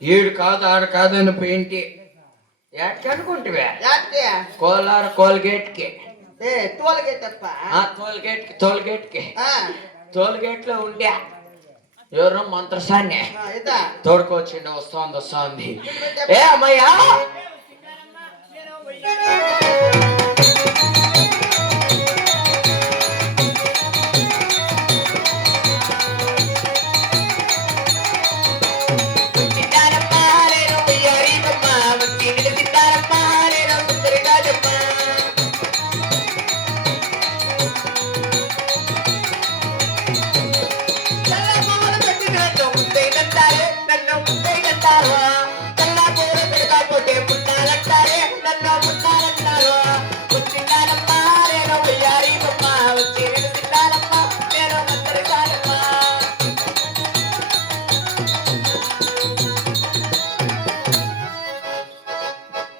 ఈడు కాదు ఆడు కాదు అని పెయింటి ఎట్కి అనుకుంటువే కోలార కోల్గేట్ కి టోల్గేట్ కి టోల్గేట్ లో ఉండే ఎవరు మంత్రసాన్ని తోడుకొచ్చిండు. వస్తోంది ఏ అమ్మయ్యా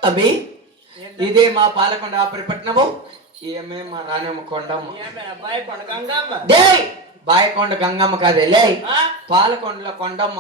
అవి ఇదే మా పాలకొండ ఆపరిపట్నము. ఏమే మా రాణమ్మ కొండమ్మ బాయకొండ గంగమ్మ కాదే లే పాలకొండలో కొండమ్మ.